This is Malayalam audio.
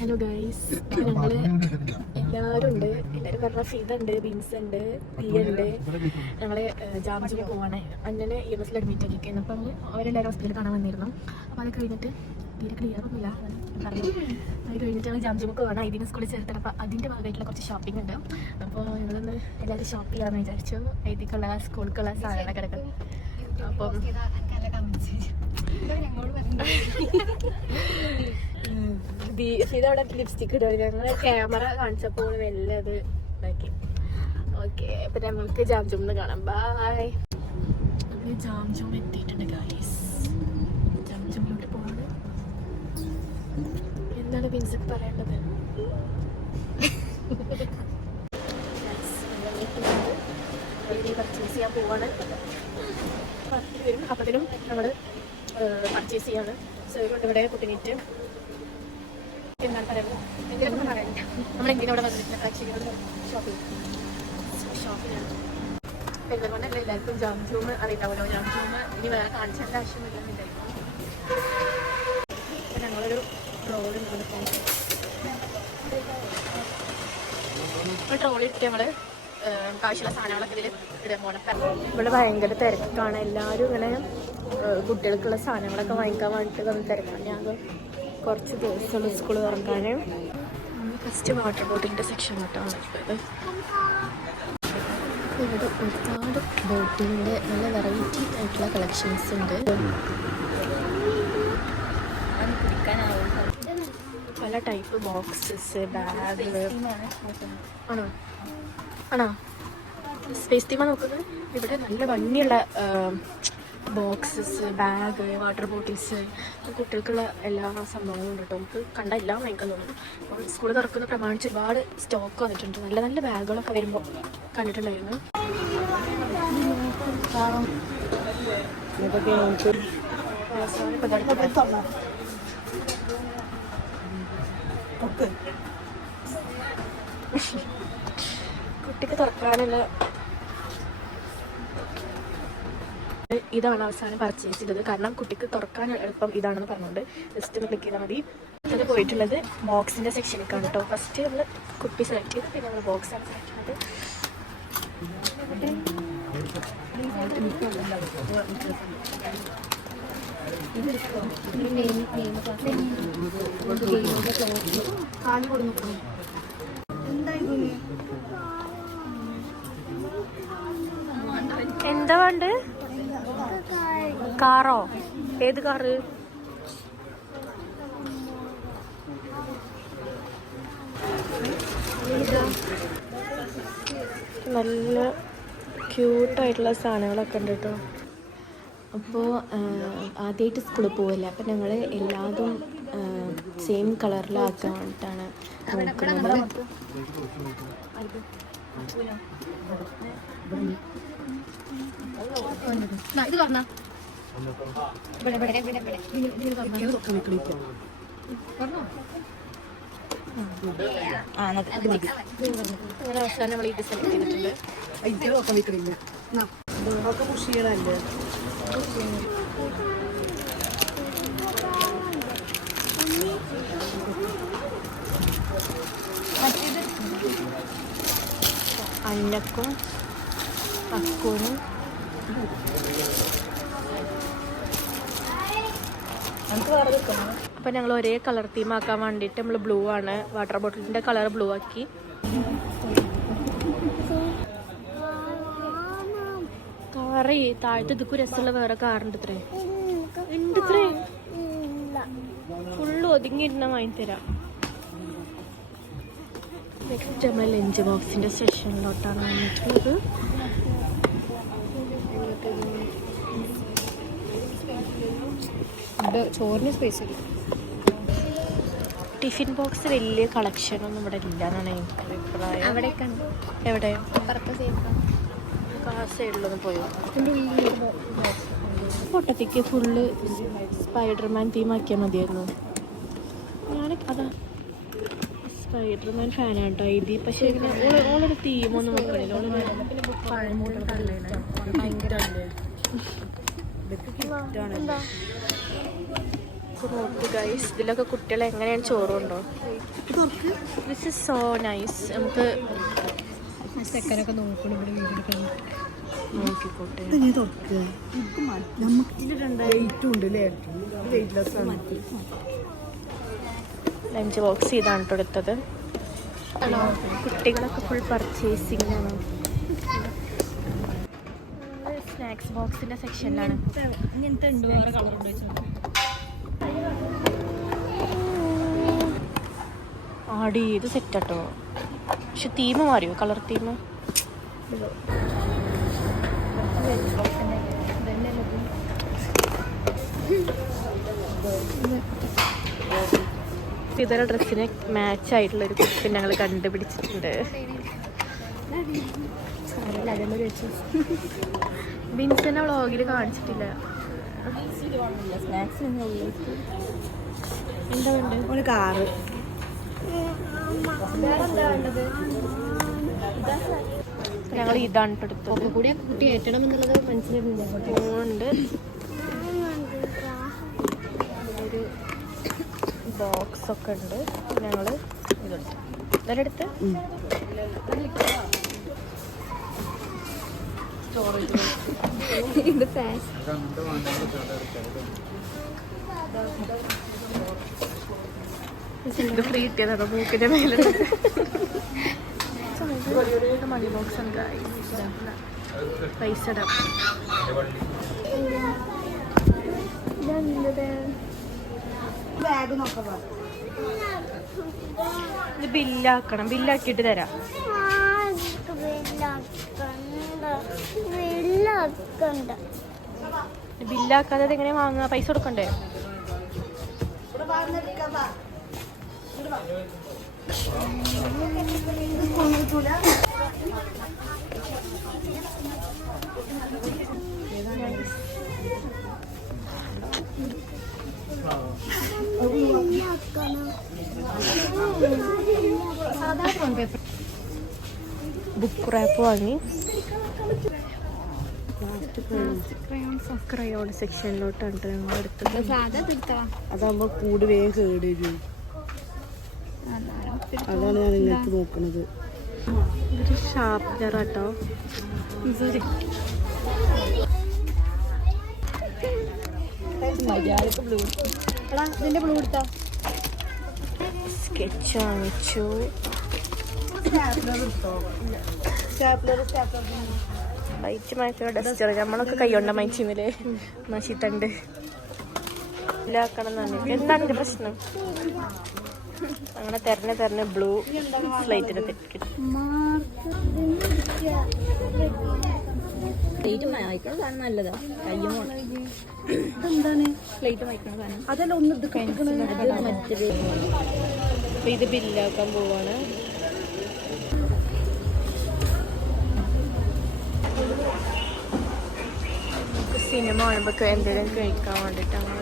ഹലോ ഗൈസ്, ഞങ്ങൾ എല്ലാവരും ഉണ്ട്. എല്ലാവരും പറഞ്ഞ ഫിദ ഉണ്ട്, ബീൻസ് ഉണ്ട്, പിയ ഉണ്ട്. ഞങ്ങൾ ജാംജുമ പോവാണ്. അന്നനെ EMS അഡ്മിറ്റ് ആക്കിയിരിക്കുന്നു. അപ്പം അവരെല്ലാവരും ഹോസ്പിറ്റലിൽ കാണാൻ വന്നിരുന്നു. അപ്പോൾ അത് കഴിഞ്ഞിട്ട് തീരെ ക്ലിയർ ഒന്നുമില്ല പറഞ്ഞു. അത് കഴിഞ്ഞിട്ട് ഞങ്ങൾ ജാംജുമക്ക് പോകണം. ഇതിന് സ്കൂളിൽ ചേർത്തണം. അപ്പോൾ അതിൻ്റെ ഭാഗമായിട്ടുള്ള കുറച്ച് ഷോപ്പിംഗ് ഉണ്ട്. അപ്പോൾ ഞങ്ങളൊന്ന് എല്ലാവരും ഷോപ്പ് ചെയ്യാമെന്ന് വിചാരിച്ചു. ഇതിക്കുള്ള സ്കൂളിലേക്കുള്ള സാധനങ്ങൾ കിടക്കും. അപ്പം ഇതവിടെ ലിപ്സ്റ്റിക് ഇടുക. ഞങ്ങൾ ക്യാമറ കാണിച്ചപ്പോൾ മെല്ലെ അത് ഇതാക്കി. ഓക്കെ, അപ്പം നമുക്ക് ജാംജുമെന്ന് കാണാം. ബൈ. ജാംജും എത്തിയിട്ടുണ്ട് ഗൈസ്. ജാംജുമിലോട്ട് പോവാണ്. എന്താണ് ബിൻസ് പറയേണ്ടത്? പർച്ചേസ് ചെയ്യാൻ പോവാണ്. വരും അപ്പത്തിനും നമ്മൾ പർച്ചേസ് ചെയ്യാണ്. സേവരുണ്ട് ഇവിടെ കുട്ടിനിറ്റ്. എന്താണ് പറയുന്നത്? എന്തിനൊന്നും പറയാനില്ല. നമ്മളെന്തിനും ഇവിടെ വന്നിട്ടില്ല. കാഴ്ചകൾ ഷോപ്പിലാണ്. പെരുന്നതുകൊണ്ട് തന്നെ എല്ലാവർക്കും ജാംജൂമ് അറിയില്ലാവല്ലോ. ജാംജൂമ് ഇനി വേറെ കാണിച്ചേണ്ട ആവശ്യമില്ലെന്നില്ലായിരുന്നു. അപ്പം ഞങ്ങളൊരു ട്രോളി ട്രോളിട്ട് ഞങ്ങൾ ആവശ്യമുള്ള സാധനങ്ങളൊക്കെ ഇതിൽ ഇടാൻ പോകണം. ഇവിടെ ഭയങ്കര തിരക്കാണ്. എല്ലാവരും ഇങ്ങനെ കുട്ടികൾക്കുള്ള സാധനങ്ങളൊക്കെ വാങ്ങിക്കാൻ വേണ്ടിയിട്ട് വന്ന് തിരക്കാണ്. ഞാൻ കുറച്ച് ദിവസമുള്ള സ്കൂൾ തുറക്കാൻ. ഫസ്റ്റ് വാട്ടർ ബോട്ടിലിൻ്റെ സെക്ഷൻ ആയിട്ടാണ് ഉള്ളത്. ഇവിടെ ഒരുപാട് ബോട്ടിലിൻ്റെ നല്ല വെറൈറ്റി ആയിട്ടുള്ള കളക്ഷൻസ് ഉണ്ട്. പല ടൈപ്പ് ബോക്സസ്, ബാഗ്. ആണോ ആണോ സ്പേസ് തീമാ നോക്കുന്നത്? ഇവിടെ നല്ല ഭംഗിയുള്ള ബോക്സസ്, ബാഗ്, വാട്ടർ ബോട്ടിൽസ്, കുട്ടികൾക്കുള്ള എല്ലാ സംഭവങ്ങളും ഉണ്ട് കേട്ടോ. നമുക്ക് കണ്ട എല്ലാം വാങ്ങിക്കാൻ തോന്നുന്നു. അപ്പോൾ സ്കൂൾ തുറക്കുന്ന പ്രമാണിച്ച് ഒരുപാട് സ്റ്റോക്ക് വന്നിട്ടുണ്ട്. നല്ല നല്ല ബാഗുകളൊക്കെ വരുമ്പോൾ കണ്ടിട്ടുണ്ടായിരുന്നു. കുട്ടിക്ക് തുറക്കാനുള്ള ഇതാണ് അവസാനം പർച്ചേസ് ചെയ്തത്. കാരണം കുട്ടിക്ക് തുറക്കാൻ എളുപ്പം ഇതാണെന്ന് പറഞ്ഞുകൊണ്ട് ജസ്റ്റ് ഒന്ന് ക്ലിക്ക് ചെയ്താൽ മതി. അത് പോയിട്ടുള്ളത് ബോക്സിൻ്റെ സെക്ഷനിലേക്കാണ് കേട്ടോ. ഫസ്റ്റ് നമ്മൾ കുട്ടി സെലക്ട് ചെയ്ത് പിന്നെ നമ്മൾ ബോക്സാണ് സെലക്ട് ചെയ്തത്. എന്താ വേണ്ട? കാറോ? ഏത് കാറ്? നല്ല ക്യൂട്ടായിട്ടുള്ള സാധനങ്ങളൊക്കെ ഉണ്ട് കേട്ടോ. അപ്പോൾ ആദ്യമായിട്ട് സ്കൂളിൽ പോവില്ല. അപ്പം ഞങ്ങൾ എല്ലാതും സെയിം കളറിലാക്കാൻ വേണ്ടിയിട്ടാണ് നോക്കുന്നത്. ഇത് പറഞ്ഞ അവസാനം നമ്മൾ ഇത് സെലക്ട് ചെയ്തിട്ടുണ്ട്. അന്നക്കും അക്കൂനും അപ്പം ഞങ്ങൾ ഒരേ കളർ തീം ആക്കാൻ വേണ്ടിയിട്ട് നമ്മൾ ബ്ലൂ ആണ്, വാട്ടർ ബോട്ടിലിൻ്റെ കളർ ബ്ലൂ ആക്കി. കാറ് താഴത്തെ ഇതൊക്കെ രസമുള്ള വേറെ കാറുണ്ട്. ഇത്രേ ഉണ്ട്. ഇത്രേ ഫുള്ള് ഒതുങ്ങിയിരുന്ന വാങ്ങിത്തരാം. നെക്സ്റ്റ് നമ്മൾ ലഞ്ച് ബോക്സിൻ്റെ സെഷനിലോട്ടാണ് വന്നിട്ടുള്ളത്. ചോറിന് സ്പേസ് ഇല്ല. ടിഫിൻ ബോക്സ് വലിയ കളക്ഷനൊന്നും ഇവിടെ ഇല്ല എന്നാണ് എനിക്ക് അഭിപ്രായം. എവിടെ ആ സൈഡിലൊന്നും പോയോ? പൊട്ടത്തേക്ക് ഫുള്ള് സ്പൈഡർമാൻ തീമാക്കിയാൽ മതിയായിരുന്നു. ഞാൻ അതാ സ്പൈഡർമാൻ ഫാനാണ് കേട്ടോ ഇത്. പക്ഷേ ഇങ്ങനെ ഓളൊരു തീമൊന്നും നോക്കണില്ല. ഭയങ്കര നോക്കൂ ഗൈസ്, ഇതിലൊക്കെ കുട്ടികൾ എങ്ങനെയാണ് ചോറുണ്ടോ. This is so nice. നമുക്ക് ചെക്കനൊക്കെ നോക്കണം ഇവിടെ വീട്ടിൽ നോക്കിക്കോട്ടെ. ലഞ്ച് ബോക്സ് ഇതാണ് കേട്ടോ എടുത്തത്. കുട്ടികളൊക്കെ ഫുൾ പർച്ചേസിംഗ് ആണ്. സ്നാക്സ് ബോക്സിന്റെ സെക്ഷനിലാണ്. ഇങ്ങനത്തെ ഉണ്ട്, വേറെ കളർ ഉണ്ട് വെച്ചാൽ ആടി ഇത് സെറ്റാട്ടോ. പക്ഷെ തീം മാറിയോ, കളർ തീം. ഇതര ഡ്രസ്സിന് മാച്ച് ആയിട്ടുള്ളൊരു കുപ്പി ഞങ്ങൾ കണ്ടുപിടിച്ചിട്ടുണ്ട്. ബിൻസിനെ വ്ളോഗിൽ കാണിച്ചിട്ടില്ല. എന്താ വേണ്ടത്? ഒരു കാറ്. ഞങ്ങൾ ഇതാണ് എടുത്തത്. കൂടി കുട്ടി ഏറ്റണം എന്നുള്ളത് മനസ്സിലാക്കുന്നുണ്ട്. ഒരു ബോക്സ് ഒക്കെ ഉണ്ട്. ഞങ്ങൾ ഇതെടുത്തു. ഇതെടുത്ത് ഇത് ഇത് ഫ്രീ കിട്ടിയതാണ് മൂക്കിന്റെ മേലെ. മണി ബോക്സ് ഉണ്ട്. പൈസ ഇടാം. ഇത് ബില്ലാക്കണം. ബില്ലാക്കിയിട്ട് തരാം. ബില്ലാക്കാതെ എങ്ങനെ വാങ്ങുക? പൈസ കൊടുക്കണ്ടേ? ബുക്ക് റാപ്പ് വാങ്ങി. ക്രയോൺ സെക്ഷനിലോട്ടാണ് ഞങ്ങൾ എടുത്തത്. അതാകുമ്പോ കൂട് വേഗം കേടുവരും. അതാണ് ഞാൻ നിങ്ങൾക്ക് നോക്കണത്. ഇതൊരു ഷാർപ്നർ കേട്ടോ. ഇതിന്റെ ബ്ലൂ എടുത്താ. സ്കെച്ച് വാങ്ങിച്ചു. വൈറ്റ് മയക്കുള്ള ഡസ്റ്റർ. നമ്മളൊക്കെ കൈകൊണ്ട മയച്ചിന്നില്ലേ മഷിത്തണ്ട്. ഇല്ലാക്കണം എന്നാണ്. എന്താണ് എൻ്റെ പ്രശ്നം? അങ്ങനെ തെരഞ്ഞ് ബ്ലൂ സ്ലൈറ്റിനെ തെറ്റിക്കും. നല്ലതാ. എന്താണ് പ്ലേറ്റ് വായിക്കണ? അതല്ല ഒന്ന് ഇത് മറ്റേത്. അപ്പൊ ഇത് ബില്ലാക്കാൻ പോവാണ്. സിനിമ കാണുമ്പോൾ എന്തെങ്കിലും കഴിക്കാൻ വേണ്ടിയിട്ടാണ്.